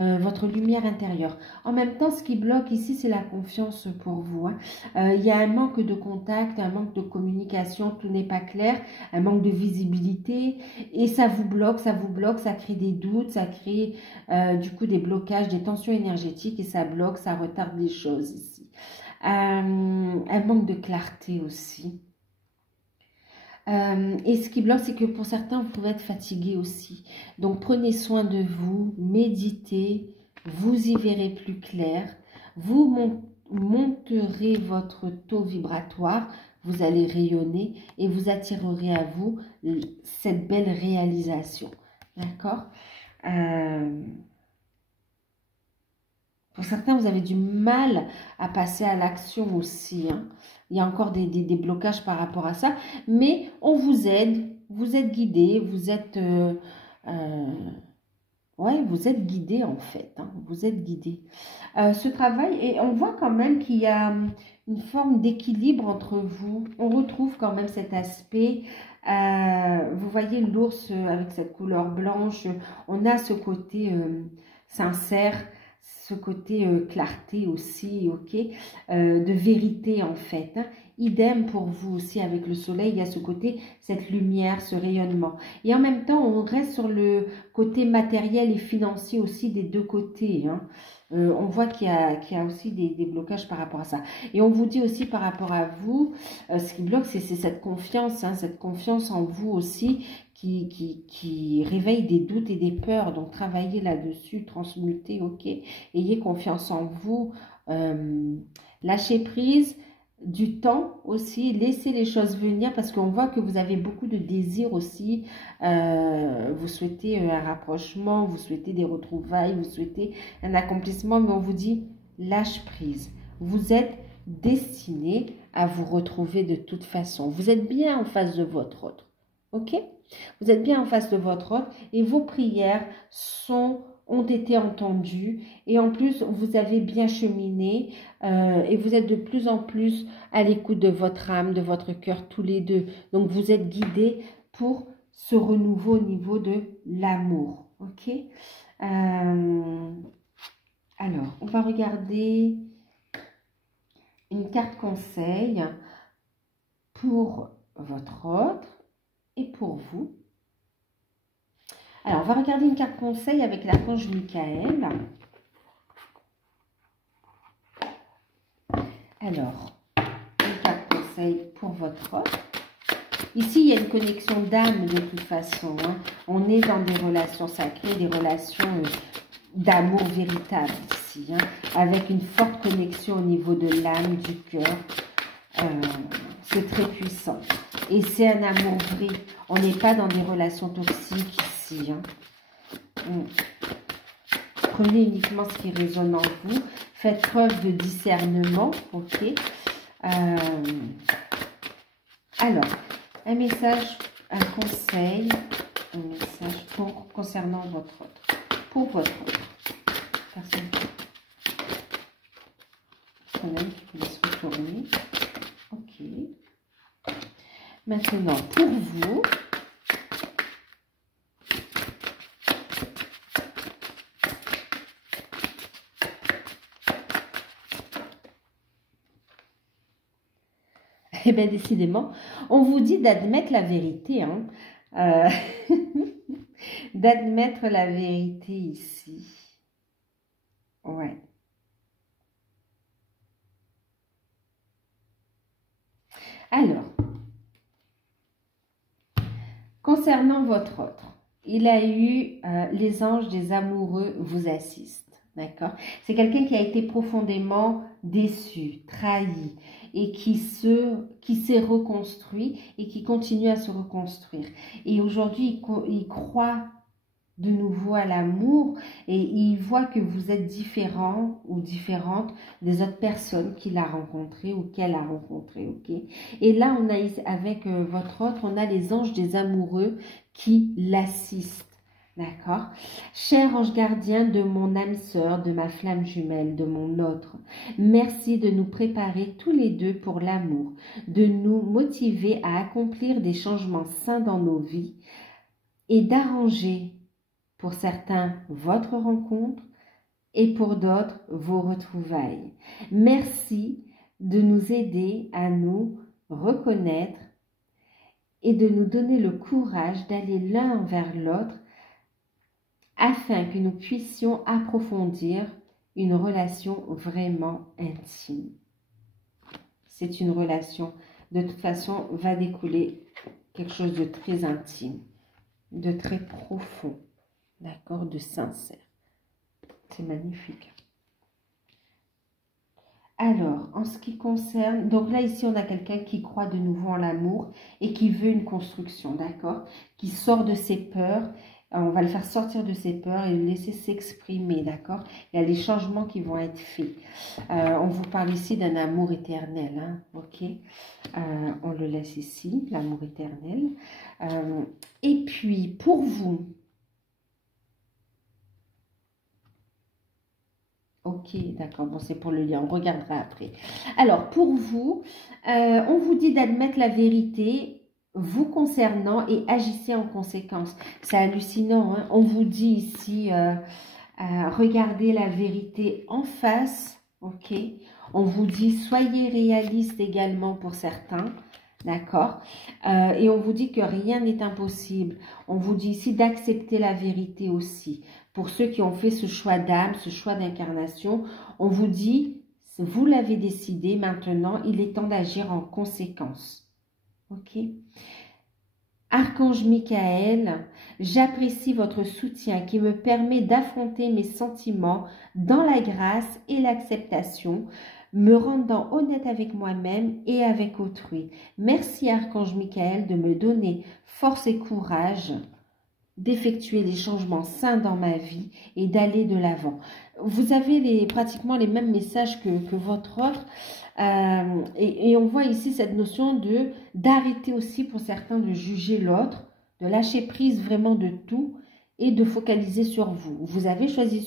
votre lumière intérieure. En même temps, ce qui bloque ici, c'est la confiance pour vous. Hein. Il y a un manque de contact, un manque de communication, tout n'est pas clair, un manque de visibilité et ça vous bloque, ça crée des doutes, ça crée du coup des blocages, des tensions énergétiques et ça bloque, ça retarde les choses ici. Un manque de clarté aussi. Et ce qui bloque, c'est que pour certains, vous pouvez être fatigué aussi. Donc, prenez soin de vous, méditez, vous y verrez plus clair. Vous monterez votre taux vibratoire, vous allez rayonner et vous attirerez à vous cette belle réalisation. D'accord? Pour certains, vous avez du mal à passer à l'action aussi. Hein. Il y a encore des blocages par rapport à ça. Mais on vous aide, vous êtes guidé, vous êtes guidé en fait. Hein, vous êtes guidé. Ce travail, et on voit quand même qu'il y a une forme d'équilibre entre vous. On retrouve quand même cet aspect. Vous voyez l'ours avec cette couleur blanche. On a ce côté sincère, ce côté clarté aussi, ok, de vérité en fait. Hein. Idem pour vous aussi avec le soleil, il y a ce côté, cette lumière, ce rayonnement. Et en même temps, on reste sur le côté matériel et financier aussi des deux côtés. Hein. On voit qu'il y a aussi des blocages par rapport à ça. Et on vous dit aussi par rapport à vous, ce qui bloque, c'est cette confiance, hein, cette confiance en vous aussi qui réveille des doutes et des peurs. Donc, travaillez là-dessus, transmutez, ok. Ayez confiance en vous. Lâchez prise du temps aussi, laissez les choses venir parce qu'on voit que vous avez beaucoup de désirs aussi. Vous souhaitez un rapprochement, vous souhaitez des retrouvailles, vous souhaitez un accomplissement, mais on vous dit lâche prise. Vous êtes destiné à vous retrouver de toute façon. Vous êtes bien en face de votre autre, ok? Vous êtes bien en face de votre autre et vos prières ont été entendues et en plus vous avez bien cheminé et vous êtes de plus en plus à l'écoute de votre âme, de votre cœur tous les deux. Donc vous êtes guidés pour ce renouveau au niveau de l'amour. Ok. Alors, on va regarder une carte conseil pour votre autre et pour vous. Alors, on va regarder une carte conseil avec l'archange Michael. Alors, une carte conseil pour votre autre. Ici, il y a une connexion d'âme de toute façon. Hein. On est dans des relations sacrées, des relations d'amour véritable ici. Hein, avec une forte connexion au niveau de l'âme, du cœur. C'est très puissant. Et c'est un amour vrai. On n'est pas dans des relations toxiques ici. Hein. Prenez uniquement ce qui résonne en vous. Faites preuve de discernement. Ok. Alors, un message, un conseil, un message concernant votre autre. Pour votre autre. Personne qui peut se retourner. Ok. Maintenant, pour vous, eh bien, décidément, on vous dit d'admettre la vérité. Hein. D'admettre la vérité ici. Ouais. Alors, concernant votre autre, il a eu les anges des amoureux vous assistent. D'accord? C'est quelqu'un qui a été profondément déçu, trahi et qui s'est reconstruit et qui continue à se reconstruire. Et aujourd'hui, il croit de nouveau à l'amour et il voit que vous êtes différent ou différente des autres personnes qu'il a rencontrées ou qu'elle a rencontrées, ok? Et là, on a avec votre autre, on a les anges des amoureux qui l'assistent. D'accord? Cher ange gardien de mon âme sœur, de ma flamme jumelle, de mon autre, merci de nous préparer tous les deux pour l'amour, de nous motiver à accomplir des changements sains dans nos vies et d'arranger, pour certains, votre rencontre, et pour d'autres, vos retrouvailles. Merci de nous aider à nous reconnaître et de nous donner le courage d'aller l'un vers l'autre afin que nous puissions approfondir une relation vraiment intime. C'est une relation, de toute façon, va découler quelque chose de très intime, de très profond, d'accord, de sincère. C'est magnifique. Alors, en ce qui concerne, donc là ici on a quelqu'un qui croit de nouveau en l'amour et qui veut une construction, d'accord, qui sort de ses peurs. On va le faire sortir de ses peurs et le laisser s'exprimer, d'accord. Il y a des changements qui vont être faits. On vous parle ici d'un amour éternel, hein, ok. On le laisse ici, l'amour éternel. Et puis, pour vous, ok, d'accord, bon, c'est pour le lien, on regardera après. Alors, pour vous, on vous dit d'admettre la vérité vous concernant et agissez en conséquence. C'est hallucinant, hein? On vous dit ici, regardez la vérité en face, ok? On vous dit, soyez réaliste également pour certains, d'accord? Et on vous dit que rien n'est impossible. On vous dit ici d'accepter la vérité aussi. Pour ceux qui ont fait ce choix d'âme, ce choix d'incarnation, on vous dit, vous l'avez décidé, maintenant, il est temps d'agir en conséquence. Ok? Archange Michael, j'apprécie votre soutien qui me permet d'affronter mes sentiments dans la grâce et l'acceptation, me rendant honnête avec moi-même et avec autrui. Merci Archange Michael de me donner force et courage d'effectuer les changements sains dans ma vie et d'aller de l'avant. Vous avez pratiquement les mêmes messages que votre autre. Et on voit ici cette notion d'arrêter aussi pour certains de juger l'autre, de lâcher prise vraiment de tout et de focaliser sur vous. Vous avez choisi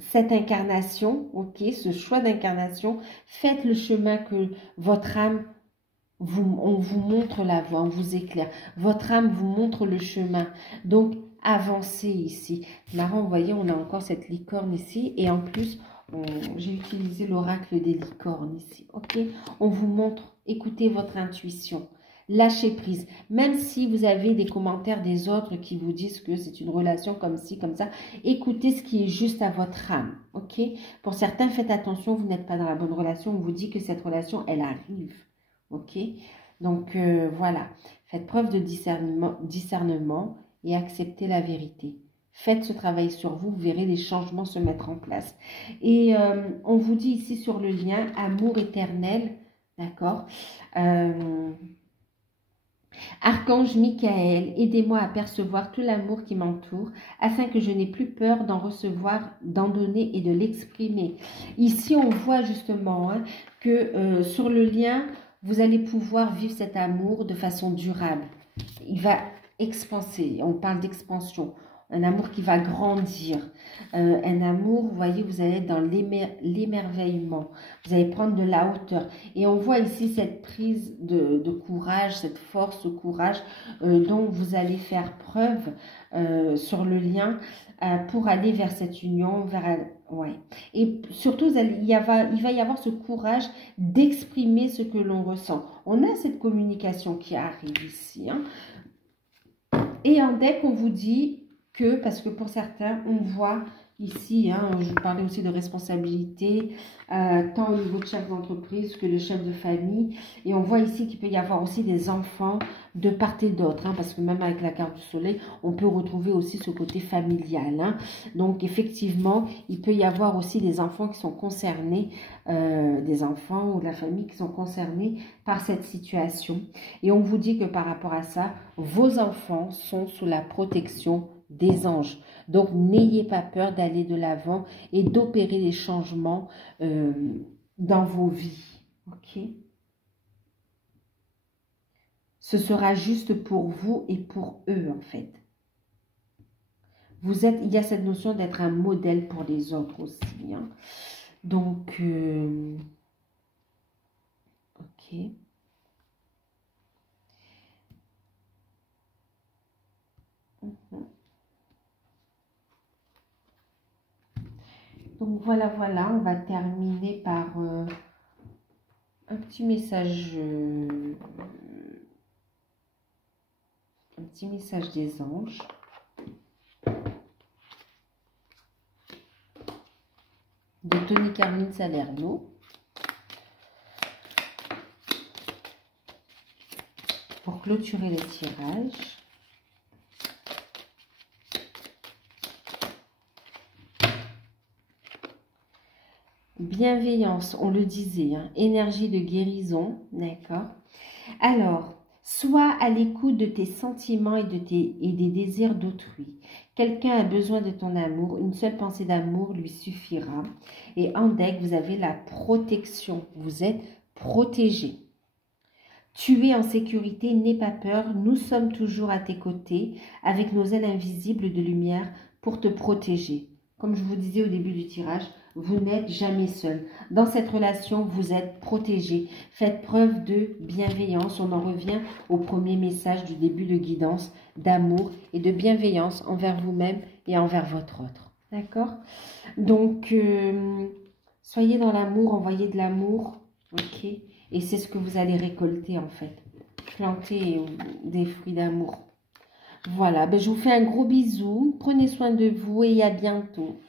cette incarnation, ok, ce choix d'incarnation. Faites le chemin que votre âme on vous montre la voie, on vous éclaire. Votre âme vous montre le chemin. Donc, avancez ici. Marrant, vous voyez, on a encore cette licorne ici. Et en plus, j'ai utilisé l'oracle des licornes ici. Ok? On vous montre, écoutez votre intuition. Lâchez prise. Même si vous avez des commentaires des autres qui vous disent que c'est une relation comme ci, comme ça, écoutez ce qui est juste à votre âme. Ok? Pour certains, faites attention, vous n'êtes pas dans la bonne relation. On vous dit que cette relation, elle arrive. Ok, donc voilà, faites preuve de discernement et acceptez la vérité. Faites ce travail sur vous, vous verrez les changements se mettre en place. Et on vous dit ici sur le lien, amour éternel, d'accord. Archange Michael, aidez-moi à percevoir tout l'amour qui m'entoure, afin que je n'ai plus peur d'en recevoir, d'en donner et de l'exprimer. Ici, on voit justement hein, que sur le lien, vous allez pouvoir vivre cet amour de façon durable. Il va expanser, on parle d'expansion, un amour qui va grandir, un amour, vous voyez, vous allez être dans l'émerveillement, vous allez prendre de la hauteur. Et on voit ici cette prise de courage, cette force, ce courage dont vous allez faire preuve sur le lien pour aller vers cette union, ouais. Et surtout, il va y avoir ce courage d'exprimer ce que l'on ressent. On a cette communication qui arrive ici. Hein. Et en deck, on vous dit que, parce que pour certains, on voit ici, hein, je vous parlais aussi de responsabilité, tant au niveau de chef d'entreprise que de chef de famille. Et on voit ici qu'il peut y avoir aussi des enfants de part et d'autre, hein, parce que même avec la carte du soleil, on peut retrouver aussi ce côté familial. Hein. Donc effectivement, il peut y avoir aussi des enfants qui sont concernés, des enfants ou de la famille qui sont concernés par cette situation. Et on vous dit que par rapport à ça, vos enfants sont sous la protection des anges. Donc, n'ayez pas peur d'aller de l'avant et d'opérer les changements dans vos vies. Ok? Ce sera juste pour vous et pour eux, en fait. Il y a cette notion d'être un modèle pour les autres aussi. Hein. Donc, ok. Donc voilà, voilà, on va terminer par un petit message des anges. De Tony Carmine Salerno. Pour clôturer le tirage. Bienveillance, on le disait, hein, énergie de guérison, d'accord. Alors, sois à l'écoute de tes sentiments et des désirs d'autrui. Quelqu'un a besoin de ton amour, une seule pensée d'amour lui suffira. Et en deck, vous avez la protection, vous êtes protégé. Tu es en sécurité, n'aie pas peur, nous sommes toujours à tes côtés avec nos ailes invisibles de lumière pour te protéger. Comme je vous disais au début du tirage, vous n'êtes jamais seul. Dans cette relation, vous êtes protégé. Faites preuve de bienveillance. On en revient au premier message du début de guidance, d'amour et de bienveillance envers vous-même et envers votre autre. D'accord? Donc, soyez dans l'amour, envoyez de l'amour. Ok? Et c'est ce que vous allez récolter en fait. Planter des fruits d'amour. Voilà, ben, je vous fais un gros bisou. Prenez soin de vous et à bientôt.